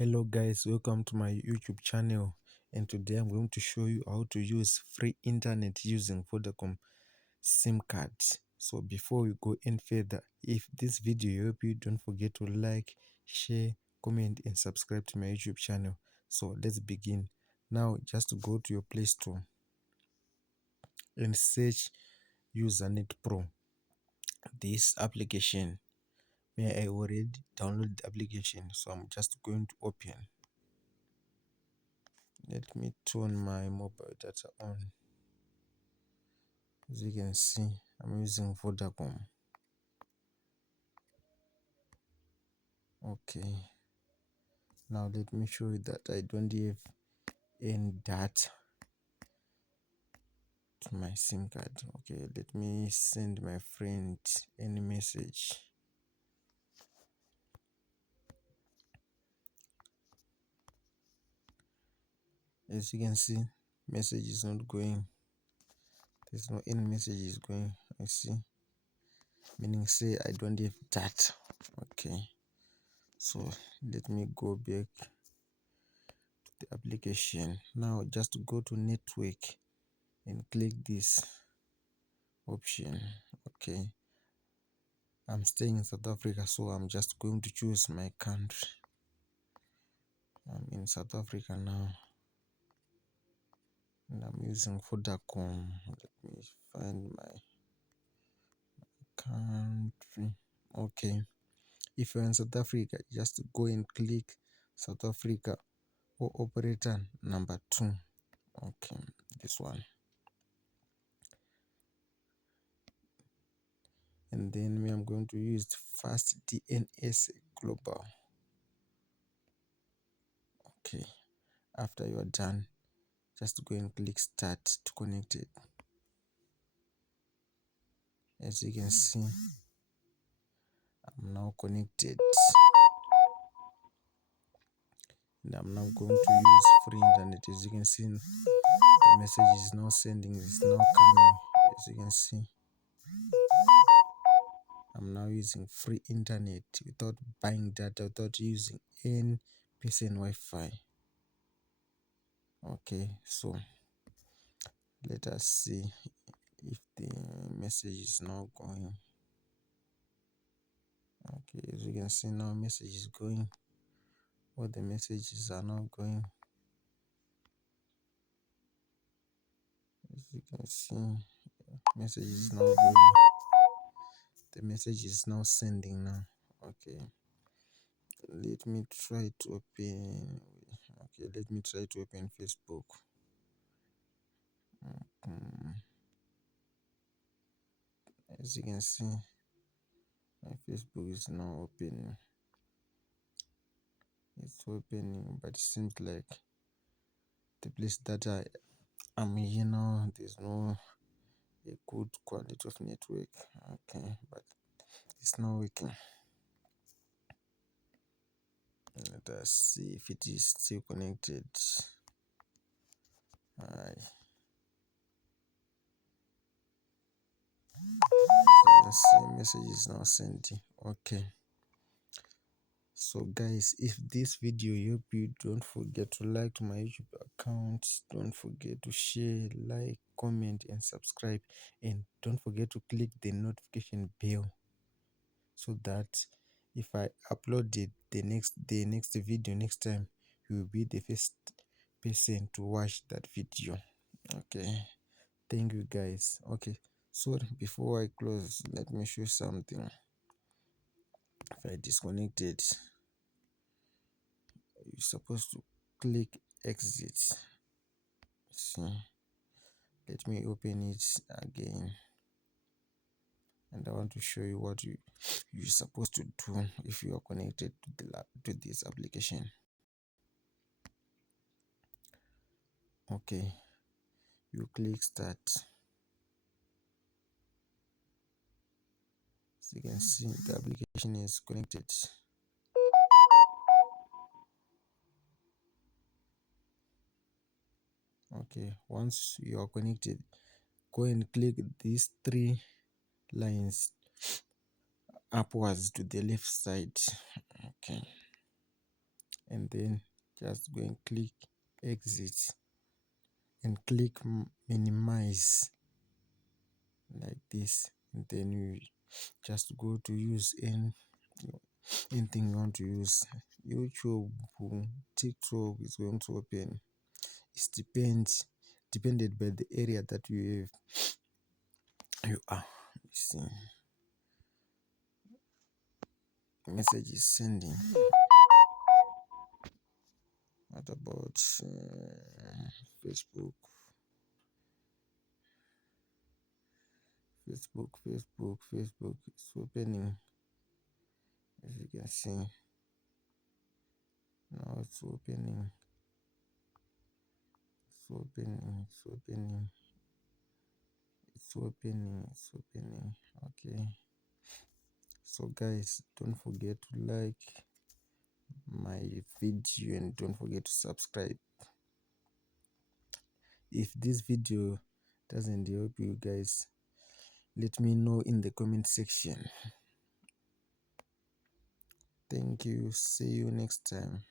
Hello guys, welcome to my YouTube channel, and today I'm going to show you how to use free internet using Vodacom SIM card. So before we go any further, if this video helped you, don't forget to like, share, comment and subscribe to my YouTube channel. So let's begin. Now just go to your Play Store and search Usernet Pro. This application, I already download the application, so I'm just going to open. Let me turn my mobile data on. As you can see, I'm using Vodacom. Okay, now let me show you that I don't have any data to my SIM card. Okay, let me send my friend any message. As you can see, message is not going. There's no any message is going. I see, meaning say I don't have data. Okay, so let me go back to the application. Now just go to network and click this option. Okay, I'm staying in South Africa, so I'm just going to choose my country. I'm in South Africa now and I'm using Vodacom. Let me find my country. Okay, if you're in South Africa, just go and click South Africa or operator number 2. Okay, this one, and then I'm going to use Fast DNS Global. Okay, after you are done, just go and click start to connect it. As you can see, I'm now connected and I'm now going to use free internet. As you can see, the message is now sending, it's now coming. As you can see, I'm now using free internet without buying data, without using any PCN Wi-Fi. Okay, so let us see if the message is now going. Okay, as you can see now, message is going. All the messages are now going. As you can see, message is now going. The message is now sending now. Okay, let me try to open. Okay, let me try to open Facebook. As you can see, my Facebook is now opening. It's opening, but it seems like the place that I'm here now, there's no a good quality of network. Okay, but it's not working. Let us see if it is still connected. Yes, the message is now sending. Okay, so guys, if this video helped you, don't forget to like to my YouTube account, don't forget to share, like, comment and subscribe, and don't forget to click the notification bell so that if I upload it the next video next time, you will be the first person to watch that video. Okay, thank you guys. Okay, so before I close, let me show you something. If I disconnect it, you're supposed to click exit. See, let me open it again, and I want to show you what you're supposed to do if you are connected to to this application. Okay, you click start. As you can see, the application is connected. Okay, once you are connected, go and click these 3 lines upwards to the left side. Okay, and then just go and click exit and click minimize like this, and then you just go to use anything you want to use. YouTube, TikTok is going to open. It depended by the area that you are. You see, message is sending. What about Facebook? Facebook is opening. As you can see, now it's opening. It's opening. Okay. So guys, don't forget to like my video and don't forget to subscribe. If this video doesn't help you guys, let me know in the comment section. Thank you. See you next time.